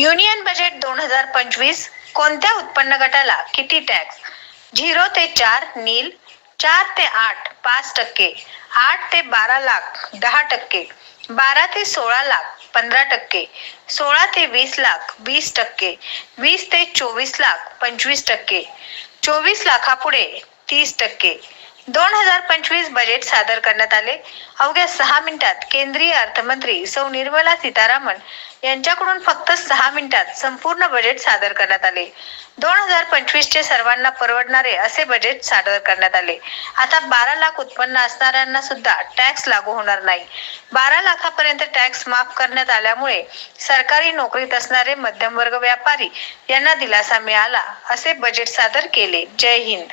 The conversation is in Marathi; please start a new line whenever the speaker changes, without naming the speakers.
युनियन बजेट दोन हजार पंचवीस कोणत्या उत्पन्न गटाला किती टॅक्स? झिरो ते चार नील चार ते आठ पाच टक्के आठ ते बारा लाख दहा टक्के बारा ते सोळा लाख पंधरा टक्के सोळा ते वीस लाख वीस टक्के वीस ते चोवीस लाख पंचवीस टक्के चोवीस लाखापुढे तीस टक्के दोन हजार पंचवीस बजेट सादर करण्यात आले. अवघ्या सहा मिनिटात केंद्रीय अर्थमंत्री सौ निर्मला सीतारामन यांच्याकडून फक्त सहा मिनिटात संपूर्ण बजेट सादर करण्यात आले. दोन हजार पंचवीस चे सर्वांना परवडणारे असे बजेट सादर करण्यात आले. आता बारा लाख उत्पन्न असणाऱ्यांना सुद्धा टॅक्स लागू होणार नाही. बारा लाखापर्यंत टॅक्स माफ करण्यात आल्यामुळे सरकारी नोकरीत असणारे मध्यमवर्ग व्यापारी यांना दिलासा मिळाला असे बजेट सादर केले. जय हिंद.